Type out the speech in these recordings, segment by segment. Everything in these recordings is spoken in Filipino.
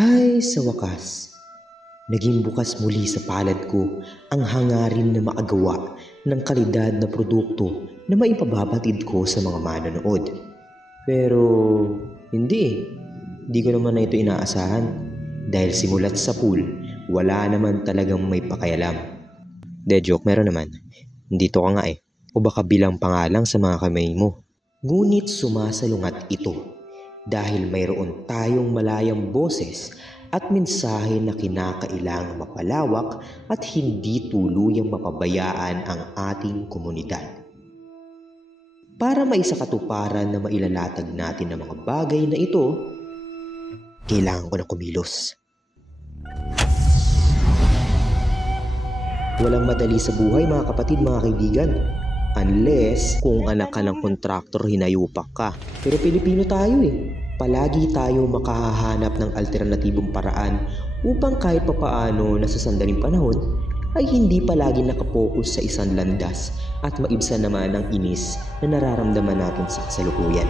Ay, sa wakas, naging bukas muli sa palad ko ang hangarin na makagawa ng kalidad na produkto na maipababatid ko sa mga manonood. Pero hindi ko naman na ito inaasahan dahil simulat sa pool, wala naman talagang may pakialam. Joke, meron naman. Dito ka nga eh. O baka bilang pangalang sa mga kamay mo. Ngunit sumasalungat ito dahil mayroon tayong malayang boses at mensahe na kinakailangang mapalawak at hindi tuluyang mapabayaan ang ating komunidad. Para maisakatuparan na mailalatag natin ang mga bagay na ito, kailangan ko na kumilos. Walang madali sa buhay mga kapatid, mga kaibigan. Unless kung anak ka ng kontraktor, hinayupak ka. Pero Pilipino tayo eh. Palagi tayo makahahanap ng alternatibong paraan upang kahit papaano na sa sandaling panahon ay hindi palagi nakapokus sa isang landas at maibsan naman ang inis na nararamdaman natin sa kasalukuyan.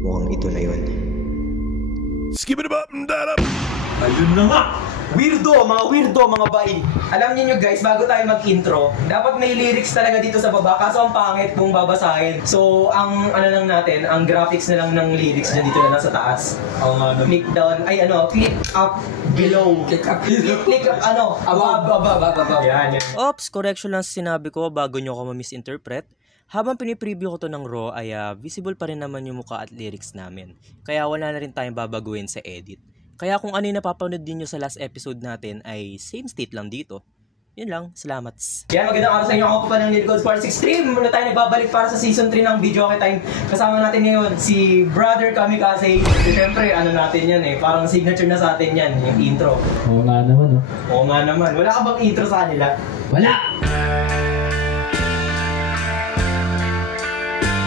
Mukhang ito na yun. Skip it up and that up. Ayun na nga! Weirdo, mga bay! Alam niyo guys, bago tayo mag-intro, dapat may lyrics talaga dito sa baba, kaso ang pangit kung babasahin. So, ang lang natin, ang graphics na lang ng lyrics dyan dito na nasa taas. Click down, click up below. Click up, above. Yan. Oops, correction lang sa sinabi ko bago nyo ako ma-misinterpret. Habang pinipreview ko to ng RAW ay visible pa rin naman yung mukha at lyrics namin. Kaya wala na rin tayong babaguhin sa edit. Kaya kung ano yung napapanood din nyo sa last episode natin ay same state lang dito. Yun lang, salamat. Yan, magandang araw sa inyo. Ako pa ng Little Gold Spark 6 Stream. Muna tayo nagbabalik para sa season 3 ng Video Okay Time. Kasama natin ngayon si Brother Kamikaze. Siyempre, natin yan eh. Parang signature na sa atin yan, yung intro. Oo nga naman, no? Oo nga naman. Wala ka bang intro sa kanila? Wala!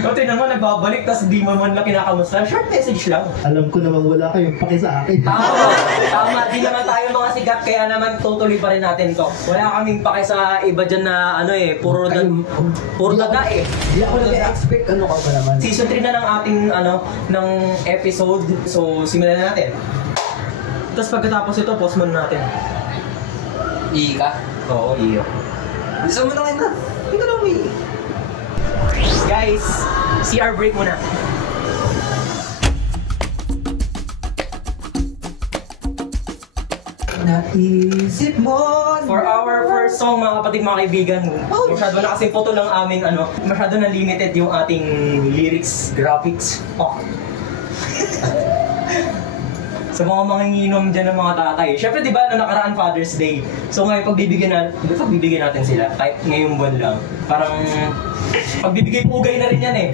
Kasi naman nagbabalik, tas di mo man lang kinakamusta. Short message lang. Alam ko naman wala kayong paki sa akin. Tama. Di naman tayo mga sikat, kaya naman tutuloy pa rin natin to. Wala kaming paki sa iba dyan na puro daga eh. Di ako nag-expect ka ba naman. Season 3 na ng ating ng episode. So, simulan na natin. Tapos pagkatapos ito, post muna natin. Ika? Oo, iyo. Gusto mo na kayo na? Hindi ka na umiiyak. Guys, CR break muna. Naisip mo For our first song, mga kapatid, mga kaibigan, masyado na kasing photo lang aming masyado na limited yung ating lyrics, graphics. Sa mga manginginom dyan ng mga tatay. Siyempre, di ba, nakaraan Father's Day. So ngayon, pagbibigyan natin sila, kahit ngayong buwan lang. Parang, pagbibigay pugay na rin yan eh.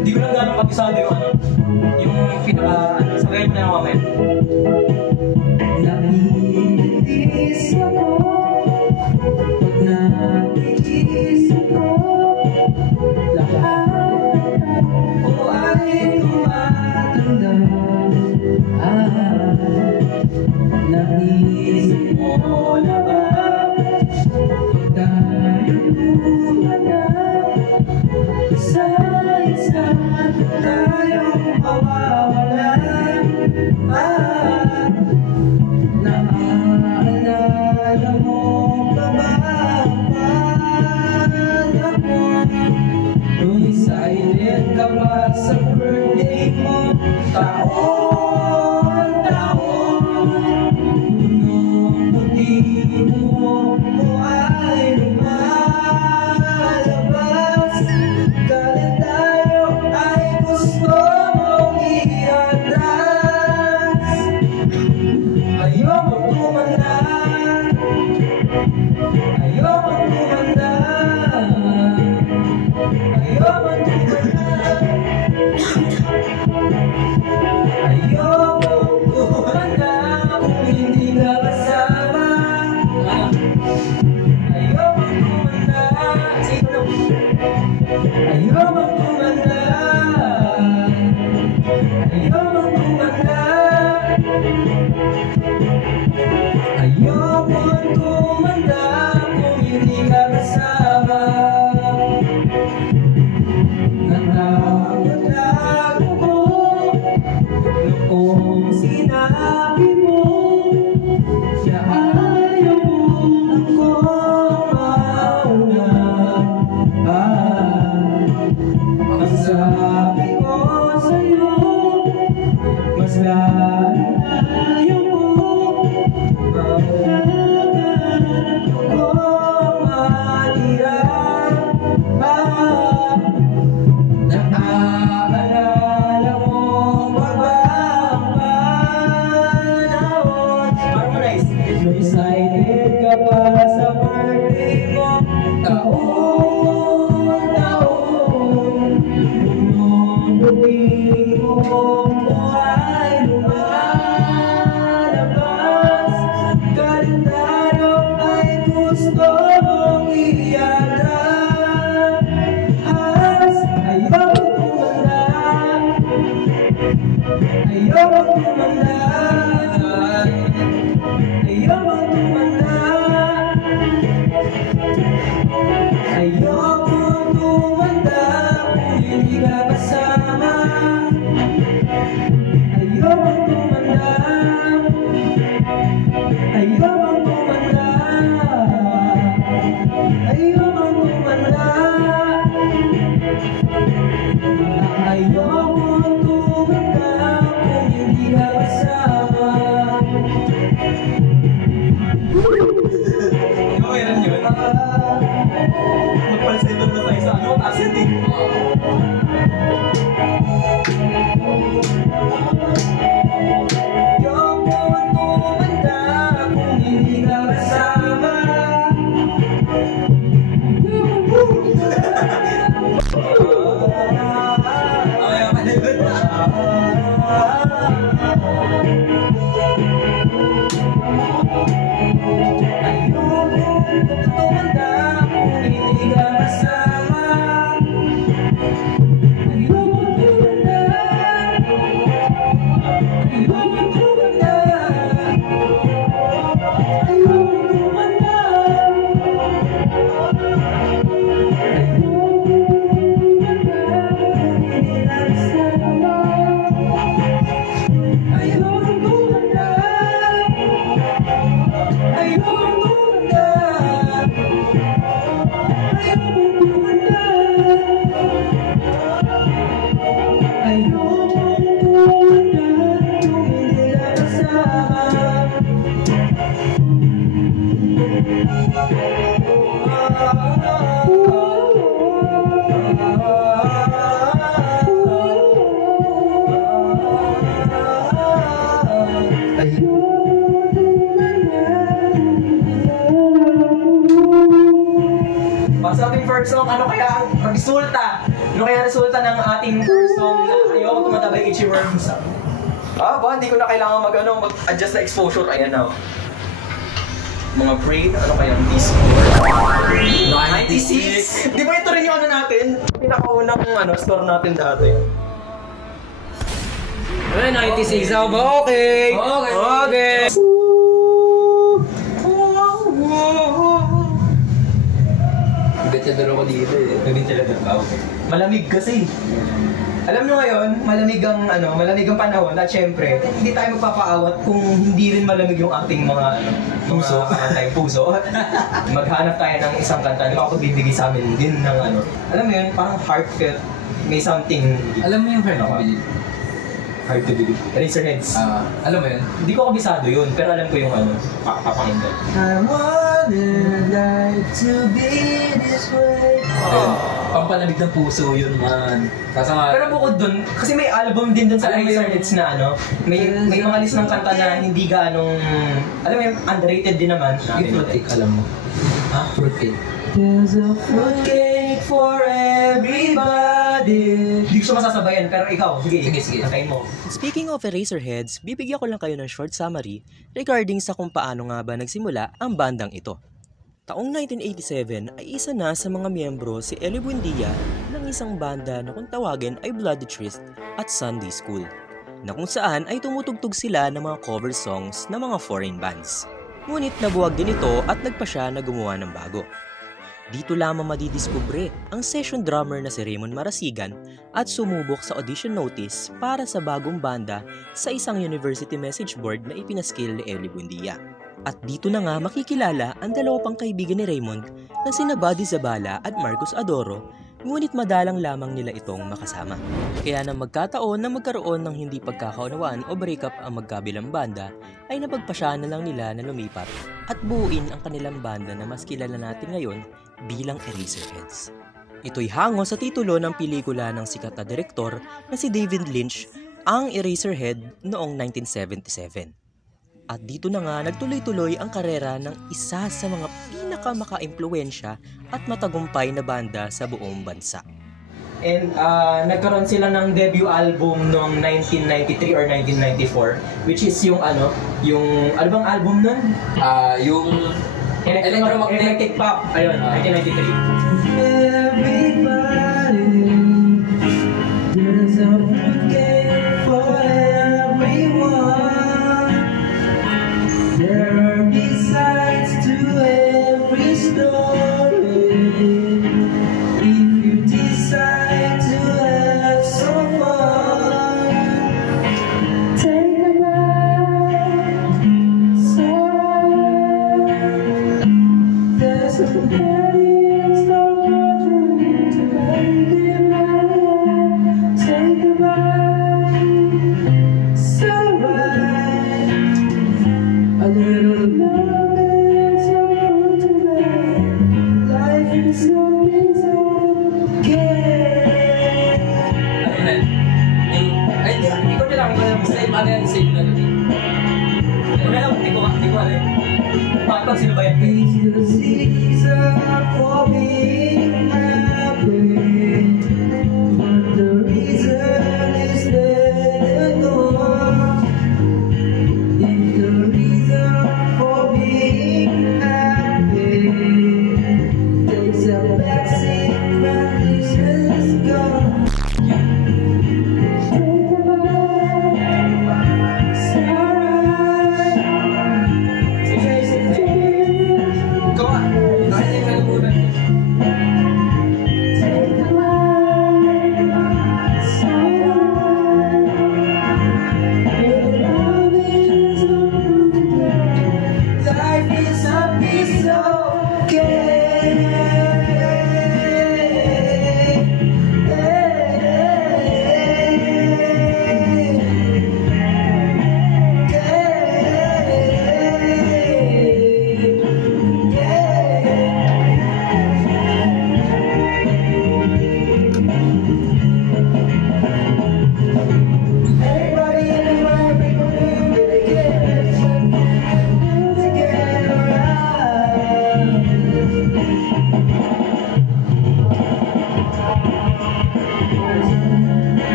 Hindi ko lang gano'ng kabisado yung pinaka, sabayan mo na lang mamaya. Namilis ako pag naisip ko lahat o ay tumatanda. Naisip mo na ba tayong lumayan isa-isa tayong mawawala. first song, ano kaya ang resulta? Ano kaya ang resulta ng ating first song na ayoko tumatabay itchy worms? Hindi ko na kailangan mag-adjust na exposure. Ayan na. Mga brain, ano kaya ang disc? 96! Di ba ito rin yung ano natin? Pinakaunang store natin dati. 96 ako ba? Okay! Okay! Ventilador ako dito eh. Ventilador ba? Okay. Malamig kasi. Alam nyo ngayon, malamig ang panahon at syempre, hindi tayo magpapaawat kung hindi rin malamig yung ating mga puso. Maghanap tayo ng isang kanta na bibigay sa amin din ng alam mo yun, parang heartfelt, may something. Alam mo yung Hard to believe. Eraserheads. Alam mo yun? Hindi ko kabisado yun, pero alam ko yung papakinggan. I wanted life to be this way. Pampalamig ng puso yun, man. Pero bukod dun, kasi may album din dun sa Eraserheads na may mga list ng kanta na hindi ganong, alam mo yung underrated din naman. Yung fruitcake, alam mo? Fruitcake. There's a fruitcake for everybody. Hindi ko siya masasabayan, pero ikaw, sige. Antayin mo. Speaking of Eraserheads, bibigyan ko lang kayo ng short summary regarding sa kung paano nga ba nagsimula ang bandang ito. Taong 1987 ay isa na sa mga miyembro si Ellie Buendia ng isang banda na kung tawagin ay Bloody Tryst at Sunday School, na kung saan ay tumutugtog sila ng mga cover songs ng mga foreign bands. Ngunit nabuwag din ito at nagpa siya na gumawa ng bago. Dito lamang madidiskubre ang session drummer na si Raymond Marasigan at sumubok sa audition notice para sa bagong banda sa isang university message board na ipinaskill ni Ellie Buendia. At dito na nga makikilala ang dalawa pang kaibigan ni Raymond na sina Buddy Zabala at Marcus Adoro, ngunit madalang lamang nila itong makasama. Kaya nang magkataon na magkaroon ng hindi pagkakaunawaan o breakup ang magkabilang banda, ay napagpasya na lang nila na lumipat at buuin ang kanilang banda na mas kilala natin ngayon bilang Eraserheads. Ito'y hango sa titulo ng pelikula ng sikat na direktor na si David Lynch, ang Eraserhead noong 1977. At dito na nga nagtuloy-tuloy ang karera ng isa sa mga pinakamaka-impluwensya at matagumpay na banda sa buong bansa. And nagkaroon sila ng debut album noong 1993 or 1994, which is yung ano bang album nun? Yung Electric Pop. Ayun, 1993. Everybody, there's a fruitcake for everyone. There are besides to every story. If you decide to have some fun, take a ride. There's a companion start watching to make it right. Take a ride. So right. A little love and some food to make. Life is so okay. Ikaw na lang, same na lang. Hindi ko alam. Pag sino ba yan? It's the season for being happy, but the reason is let it go. If the reason for being happy takes a backseat when this is gone, take a ride. It's alright. Taste it. Take a ride.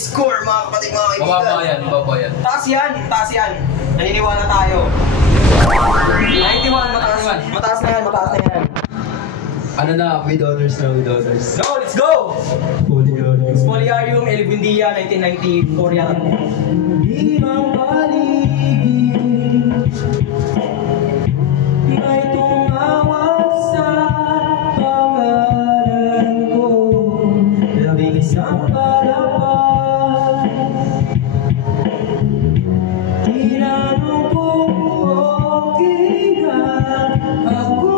score mga kapatid, mga kaibigan. Mababa yan, mababa yan. Taas yan, taas yan. Naniniwala tayo. 91, mataas. Mataas na yan, mataas na yan. Ano na, with honors na, with honors. Go, let's go! Polygonal. Spoliarium, El Buendia, 1994 yata. Di mang paligid may tumawag sa pangalan ko. Labing isang palapag. Tinanong kung okay na ako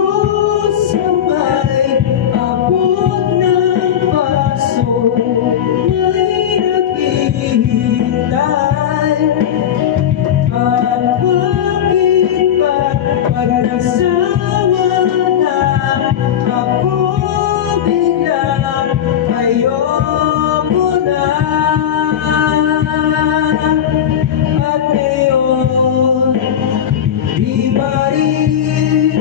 sabay abot ng paso. May naghihintay. At bakit ba pag nagsawa na ako biglang ayoko na? At ngayon di ba rin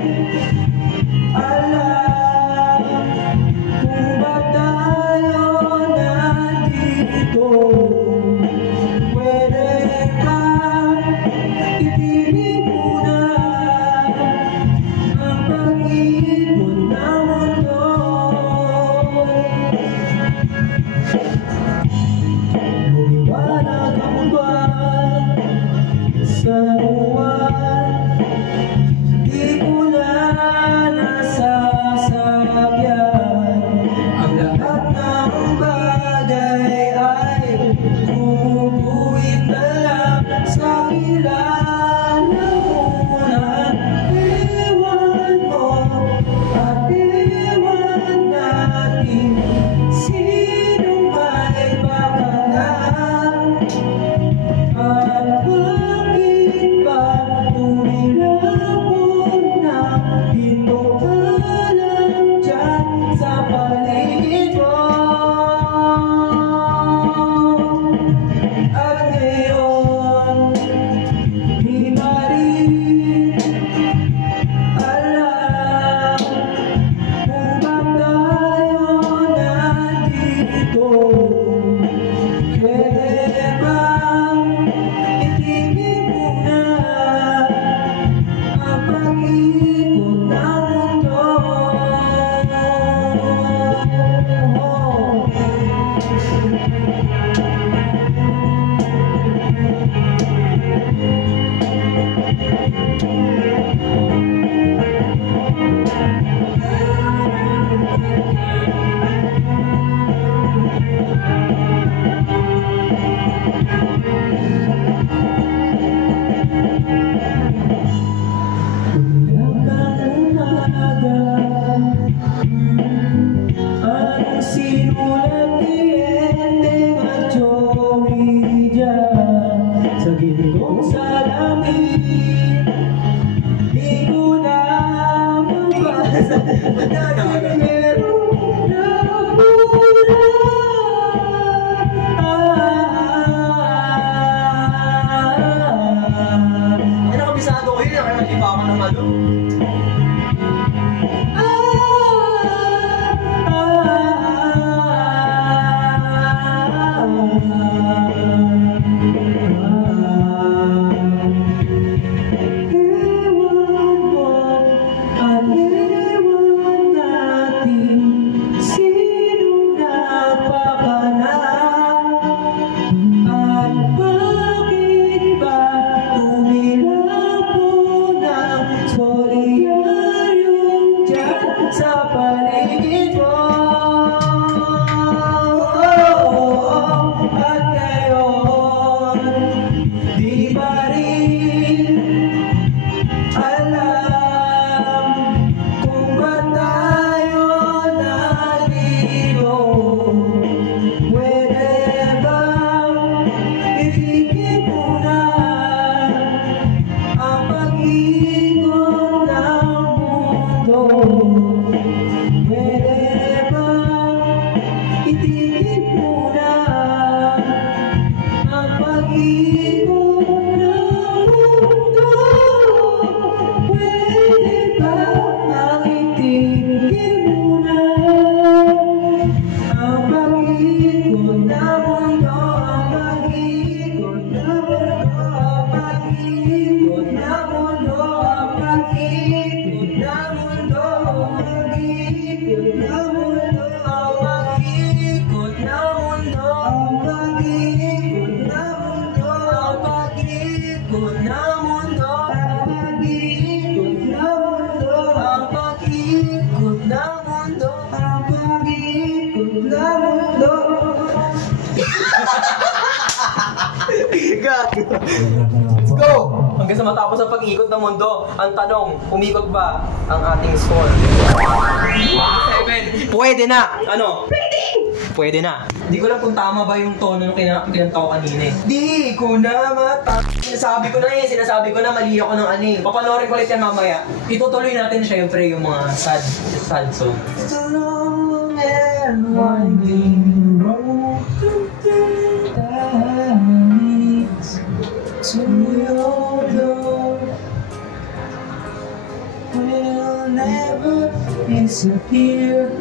alam kung ba't tayo nandito? Pwede ba itigil mo na ang pag-ibig ng mundo? Lumiwanag ang buwan sa buwan, di ko na nasasakyan. Ang lahat ng bagay ay gumuguhit na lang sa kilala mo na ewan mo at ewan natin sino may bakalan. At bakit ba tumilapon na pinto ka lang dyan sa paligid mo? At ngayon di ba rin alam kung ba't tayo nandito? Pwede bang itigil mo na ang pag-ikot ng mundo? Hanggang umaga, anong sinulat ni Enteng at Joey dyan sa gintong salamin? Di ko na mabasa dahil meron na pula. Ay, nakabisado ko yun. Nakalipakan ng ano. Ewan mo at ewan natin sino napakanan. At bakit ba tumilapon ang spoliarium dyan sa paligid mo? At ngayon di ba rin alam kung ba't tayo nandito? Pwede bang itigil mo na ang pag-ikot ng mundo? Pwede bang itigil mo na ang pag-ikot ng mundo? Pwede bang itigil mo na ang pag-ikot ng mundo? hanggang sa matapos ang pag-ikot ng mundo. Ang tanong, umikot ba ang ating score? 7. Pwede na! Ano? Pwede na. Di ko lang kung tama ba yung tono nung kinanta ko kanina eh. Di ko na sinasabi ko na mali ako ng ano eh. Papanoorin ko ulit yan mamaya. Itutuloy natin syempre yung mga sad song. It's a long and winding road that leads to your door. Will never disappear.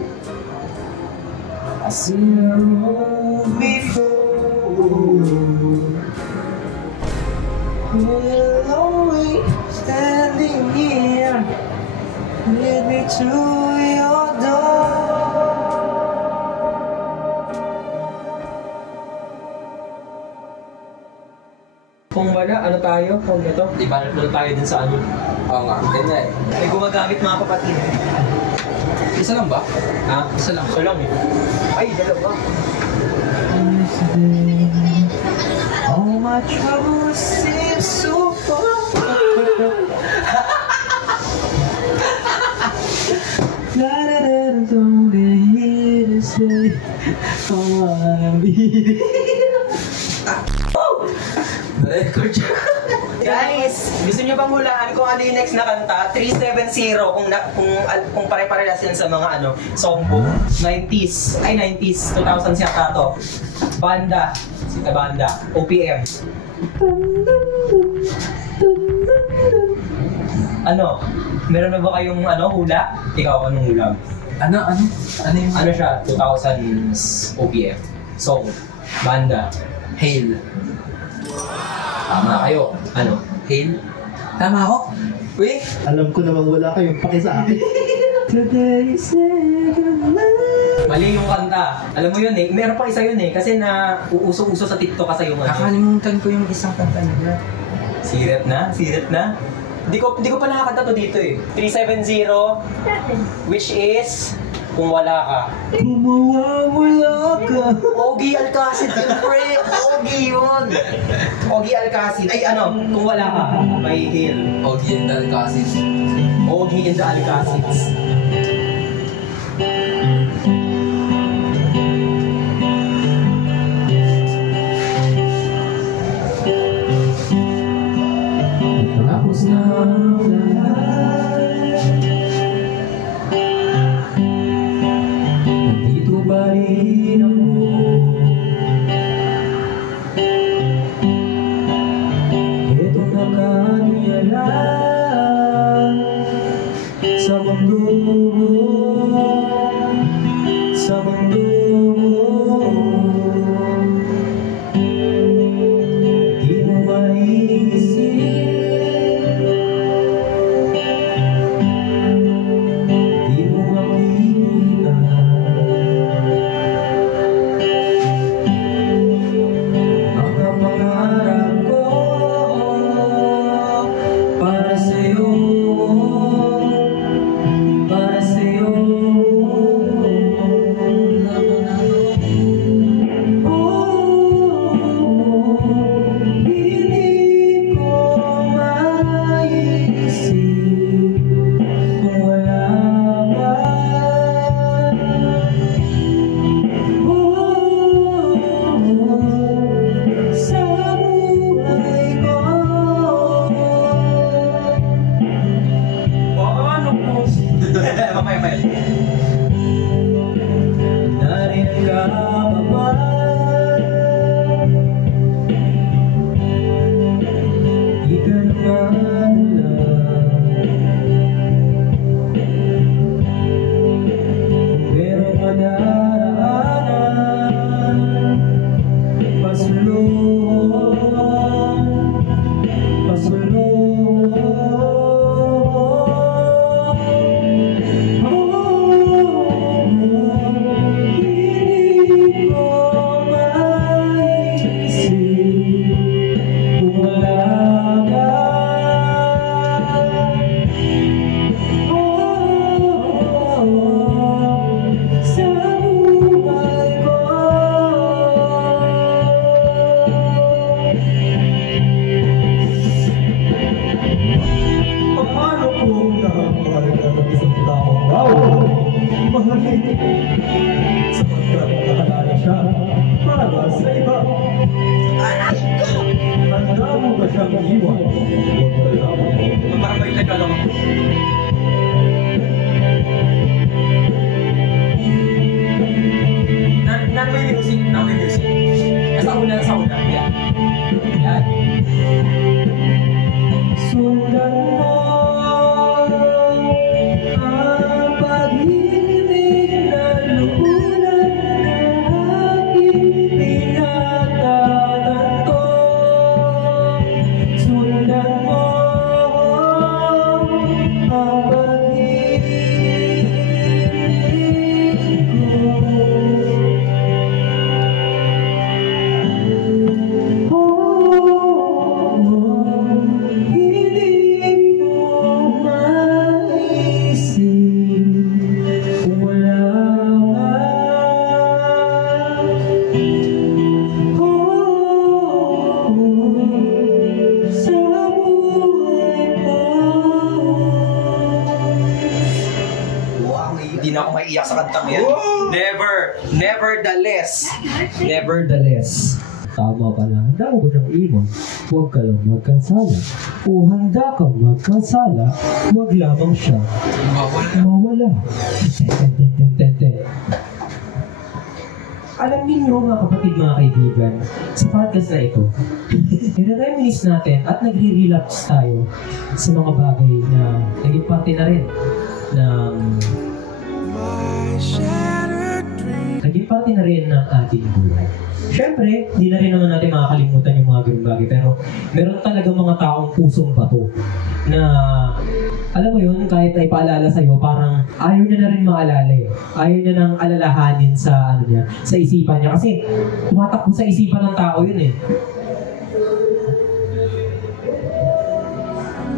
I see a road before. We're always standing here. Lead me to your door. Kung wala, ano tayo? Kung ito, di ba na tayo din sa ano? Oo nga, ganda eh. May gumagamit mga kapatid. Isa lang ba? Ha? Isa lang. Isa lang eh. Ay, dalawa. All my troubles seem so far. That only here to say, oh, I'm record siya. Guys, gusto niyo bang hulaan kung ano yung next na kanta? 370 kung pare-parehas yan sa mga ano, songbook. 90s, 2000s yata to. Banda, sita banda, OPM. Ano? Meron na ba kayong ano, hula? Ikaw, anong hula? Ano yung... Ano siya? 2000s OPM. Song, banda. Hail. Tama kayo. Ano? Hail? Tama ako? Uy! Alam ko namang wala kayong paki sa akin. Today is Mali yung kanta. Alam mo yun eh. Meron pa isa yun eh. Kasi na uuso-uso sa TikTok kasi yung ano. Nakalimutan ko yung isang kanta nila. Siret na. Di ko pa nakakanta to dito eh. 370, which is kung wala ka. Mawawala ka. Ogie Alcacid yun, pre. Ogie yun. Ogie Alcacid. Ay ano, kung wala ka. May Hill. Ogie and Alcacid. Ogie and the Alcacids. Tapos na ang lahat. Nandito ba rin ako? Ito nakaniyalan sa mundo mo, sa mundo mo. Di mo maisip, di mo makita siya para sa iba? Handa mo ba siyang iwan? Huwag ka lang. Parang may Tagalog ako. May music. Sa una. Yan. Yan. Sundan mo ang pag-ibig na lunan na aking pinagtatanto. Sundan mo ang pag-ibig ko. Hindi ko maisip kung wala ka. Sa buhay ko. Wow, hindi na ako maiiyak sa kantang yan. Nevertheless. Tama ka na, handa mo ba siyang iwan? Huwag ka lang magkasala. O handa kang magkasala, huwag lamang siya mawala. Alam niyo mga kapatid, mga kaibigan, sa podcast na ito, nire-reminisce natin at nagre-relapse tayo sa mga bagay na naging parte na rin ng ng ating buhay. Siyempre, hindi na rin naman natin makakalimutan yung mga ganung bagay, pero meron talaga mga taong pusong bato na, alam mo yun, kahit ay paalala sa'yo, parang ayaw niya na rin maalala eh. Ayaw niya nang alalahanin sa, sa isipan niya. Kasi, tumatakbo sa isipan ng tao yun eh.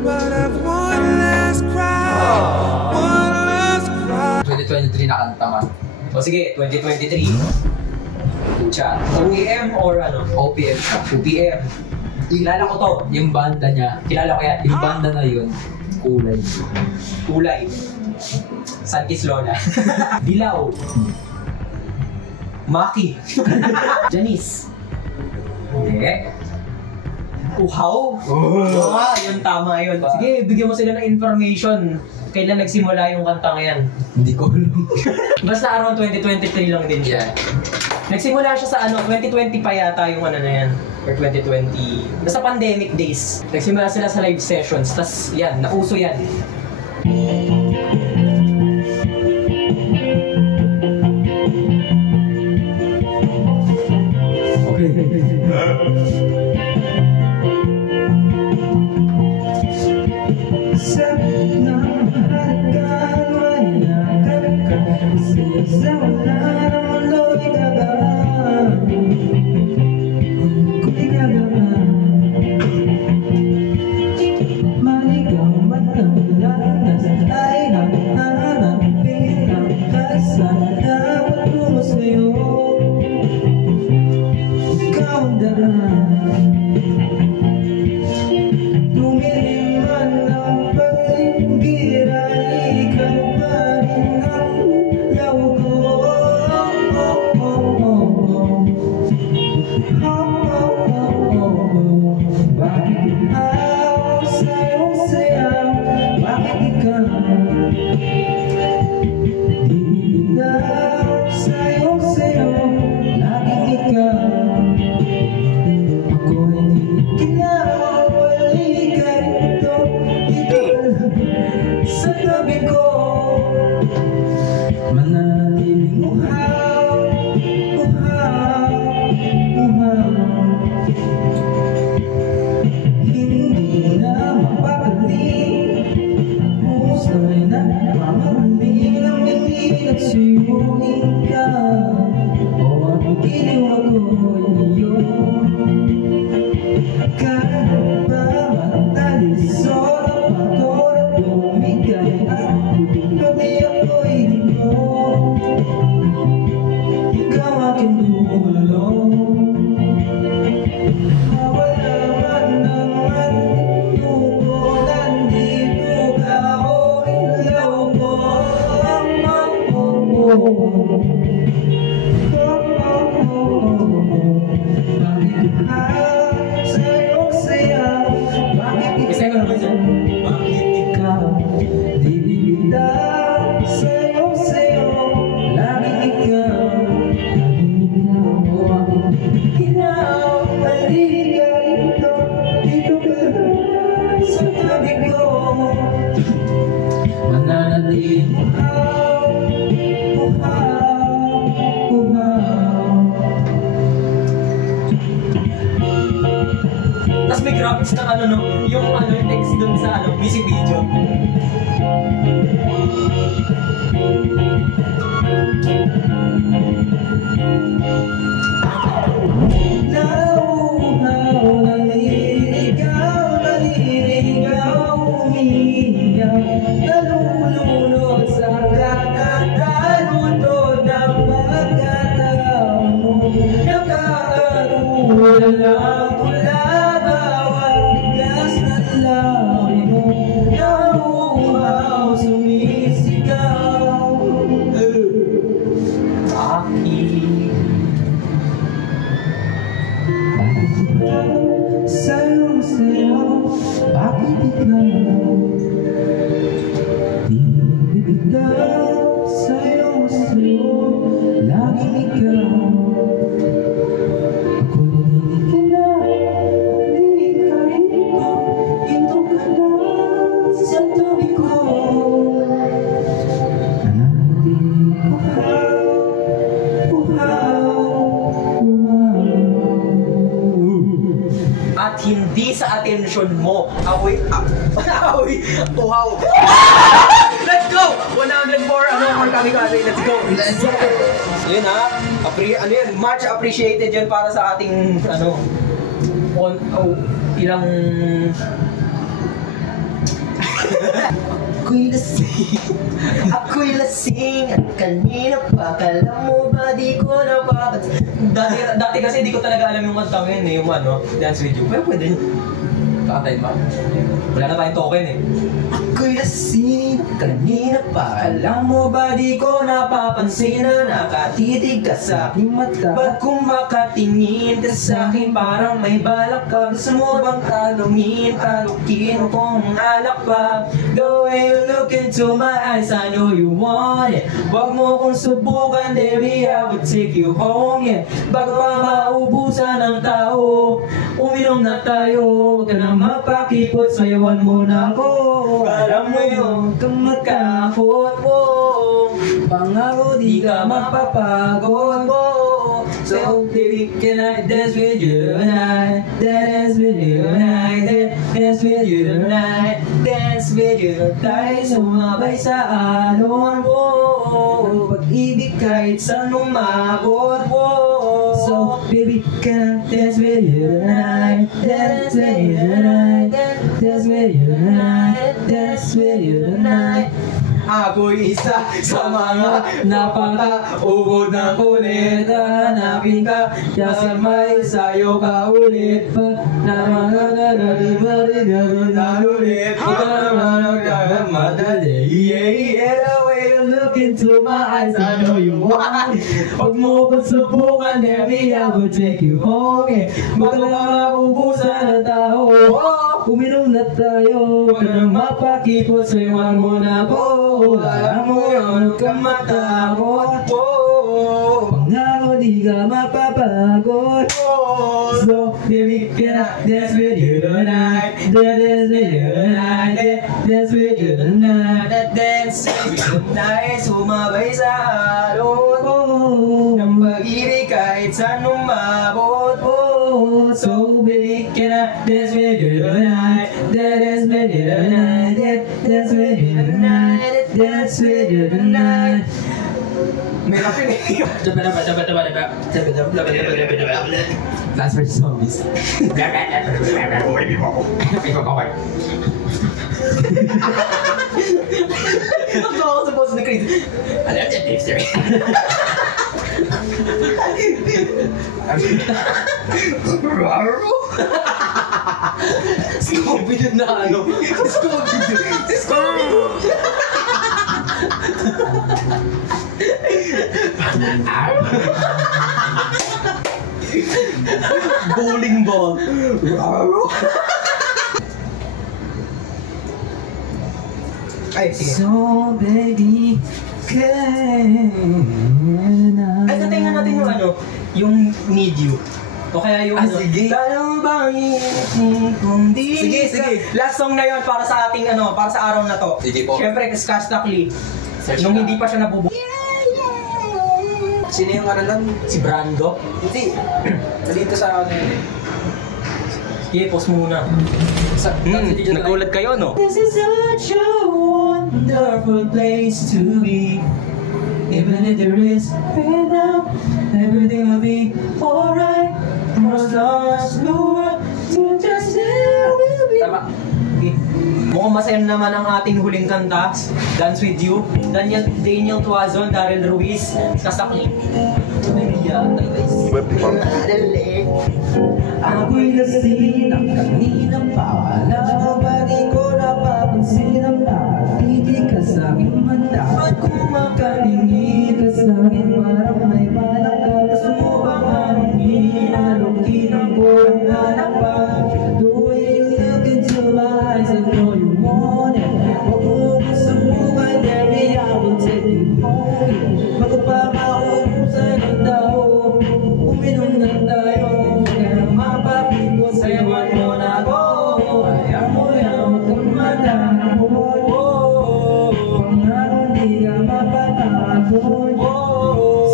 But I've one last cry, one last cry. 2023 na kanta man. O sige, 2023. Pucha. OEM or ano? OPM siya. OPM. Kilala ko to. Yung banda niya, Kilala ko yan. yung banda na yun, kulay. Kulay. Sankis Lola. Dilaw. Maki. Janice. Hindi. Uhaw. Ah, yun tama yun. Sige, bigyan mo sila ng information. Kailan nagsimula yung kantang yan? Hindi ko alam. Basta around 2023 lang din siya. Yeah. Nagsimula siya sa 2020 pa yata yung na yan. Or 2020. Basta pandemic days. Nagsimula sila sa live sessions. Tas yan, nauso yan. Ikaw, maligay ito, dito ka sa tabi ko. Mananatiling Tapos may graphics na ano, no? Yung text dun sa music video. Naliligaw, umiigaw, nalulunod sa kakalutod ng pagkataon mo. Nakakatulala mula bawat bigas na labi mo. Nauuhaw, sumisigaw. Sayo, bakit ikaw di bigdaw? Sayo, laging ikaw. Ako hindi ka rito, ito ka na sa tabi ko. Nananatiling at hindi sa atensyon mo. Awi, uhaw. Let's go! 104, for kamikaze. Let's go! Let's go! Yun ha. Much appreciated yun para sa ating, ilang... Ako'y lasing at kanina pa. Kala mo ba di ko napapansin? Dati kasi di ko talaga alam yung kanta yun yung dance video. Pero pwede kakatayin ba? Wala na tayong token Ako'y lasing at kanina pa. Alam mo ba di ko napapansin na nakatitig ka sa aking mata? Ba't kung makatingin ka sa akin parang may balak ka? Gusto mo bang tanungin, talukin kung alak pa? The way you look into my eyes, I know you want it. Wag mo kong subukan, baby, I would take you home, yeah. Bago pa maubusan ng tao, uminom na tayo. Huwag ka na magpakipot, sayawan mo na ako. Alam mo yun, kung magkakot mo, pangako di ka mapapagod mo. So baby, can I dance with you tonight? Dance with you tonight, dance with you tonight, dance with you tonight. Sumabay sa alon mo, pag-ibig kahit saan umabot mo. So baby, can I dance with you tonight? Dance with you tonight, dance with you tonight, dance with you tonight. Ako'y isa sa mga napaka-ubod ng kulit. Hanapin ka, kasi may sayo ka ulit pa. Ulit. Ikaw naman ang madali. Yeah, the way you look into my eyes, I know you want it. Huwag mo kong subukan, baby, I will take you home. Bago ka maubusan ng tao, uminom na tayo. Huwag ka nang mapakipot, sayawan mo na po. Alam mo yun, huwag kang matakot. Pangako di ka mapapagod. So baby, can I dance with you tonight? Dance with you tonight, dance with you tonight, dance with you tonight. Sumabay sa alon mo, ng pag-ibig kahit saan umabot mo. So baby, can I dance with you tonight? Dance with you tonight, dance with you tonight, dance with you tonight. May rapin Plants vs. Zombies. Ako ako sa boss na crazy. Alam niya, Dave, sir. Scooby-Doo na Scooby-Doo. Bowling ball. Ay, sige. So, baby, can I... Ay, tatingnan natin yung yung Need You. O kaya yung sige. Tayo bang iisip kung di Sige. Last song na yun para sa ating para sa araw na to. Sige po. Siyempre, Cash Stockley. Search Nung na. hindi pa siya nabubuo. Sino yung ano lang? Si Brando. Hindi. Nandito sa ano yun. Sige, pause muna. Nagulat kayo, no? This is such a wonderful place to be. Even if there is pain now, everything will be alright. For as long as the world to just there will be. Tama. Okay. Mukhang masaya naman ang ating huling kanta, Dance With You. Daniel Tuazon, Daryl Ruiz, Kasakli. Ako'y lasing ng kaninang paalam. Ba't di ko napapansin ang nakatitig ka sa'king mata? Ba't kumakalingin ka sa'kin parang may balak ka? Gusto mo bang harapin? Alungkin ang kurang hanap pa? The way you look into my eyes, I know you want it. Huwag mo na subukan, Derry, I will take you home. Bago pa mauubusan ng tao, uminom na tayo. Kaya mapapit ko sa'yo, mo na ako. Ayaw mo yan, huwag kang matakot. Pangarong di ka mapapagod.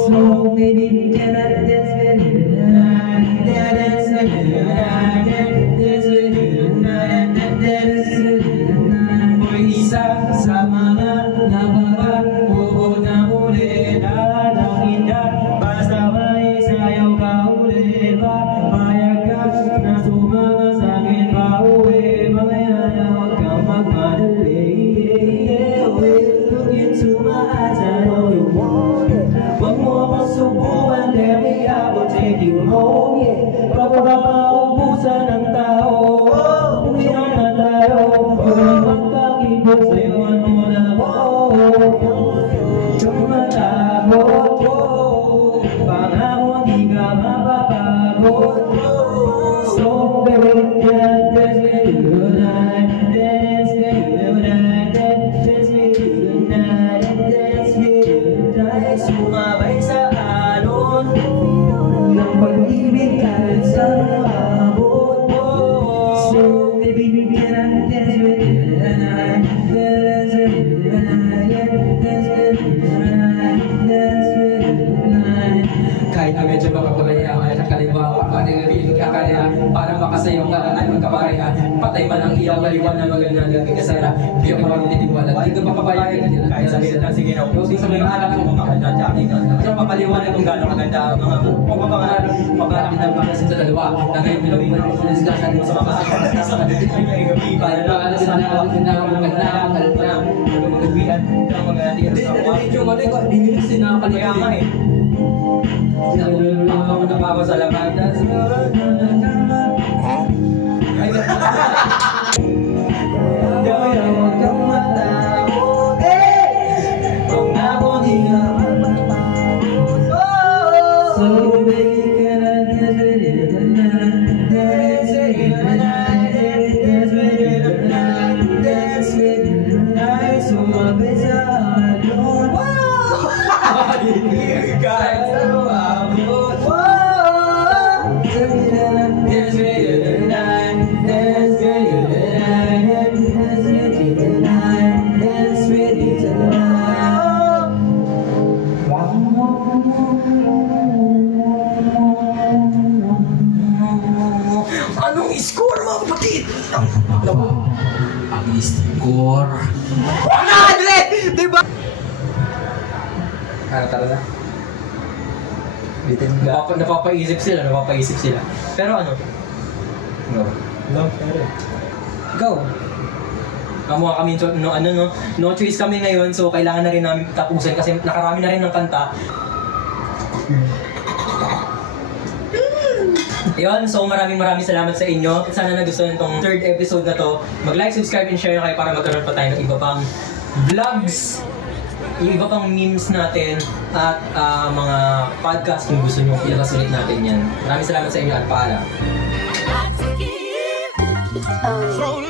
So baby, can I dance with you tonight? Dance with you tonight. Dance with you tonight. Dance with you tonight. Hoy, isa sa mga nakakaubod na ulit. Dadangin ka, basta may sayaw ka ulit. Papayag ka na sumama sa'kin pa uwi. Mamaya na huwag kang magmadali. Look into my eyes, I know you want it. Huwag mo akong subukan, let me, I will take you home. Pagpapaubusan ng tao, uminom na tayo. Huwag magpakibot sa'yo, ano na ako. Yung matakot, pangako di ka mapapagod. So baby, can I dance with you tonight? Dance with you tonight. Dance with you tonight. Dance with you tonight. Sumabay sa alon ng pag-ibig kahit sa abot. So baby, can I dance with you tonight? Dance with you tonight. Dance with you tonight. Dance with you tonight. Kahit na medyo makapagaya ka sa kaliwa, panigilin ka kaya para makasayaw ka ay magkapareha. Patay man ang iyong maliwan na maganda ng kasara. Di ako magtitiwala. Di ka mapapayagan nila. Kahit sabihin na, sige na, using sa mga alam ko makakanda sa akin. Kasi papaliwanag kung gano'ng kaganda ang mga papapangalan, paparamid ng pangkasin sa dalawa. Na ngayon bilang discussion din sa mga kasama. Sa kanitin ay may gabi. Para na alas na natin na maganda ang kalpang. Magagabihan ng mga natin. Yung ano yung dinilis din na Kaya nga eh. Ako na pa ako sa labanda. Ay, Gaya, huwag kang matakot. Pangako di ka mapapagod. So baby, can I dance with you tonight? Dance with you tonight. Dance with you tonight. Dance with you tonight. Sumabay sa alon. Kahit sa abot. Dance with you tonight. Dance with you tonight. Dance with you tonight. Dance with you tonight. Anong score, mga kapatid? ang score. 100! Diba? Ano talaga? Bitin Napapaisip sila. Pero ano? No, pero. Go. Kamuha kami, no choice kami ngayon, so kailangan na rin namin tapusin kasi nakarami na rin ng kanta. Yun, so maraming salamat sa inyo. Sana nagustuhan itong third episode na to. Mag-like, subscribe, and share na kayo para magkaroon pa tayo ng iba pang vlogs, yung iba pang memes natin, at mga podcast kung gusto nyo ilabas ulit natin yan. Maraming salamat sa inyo at paalam. So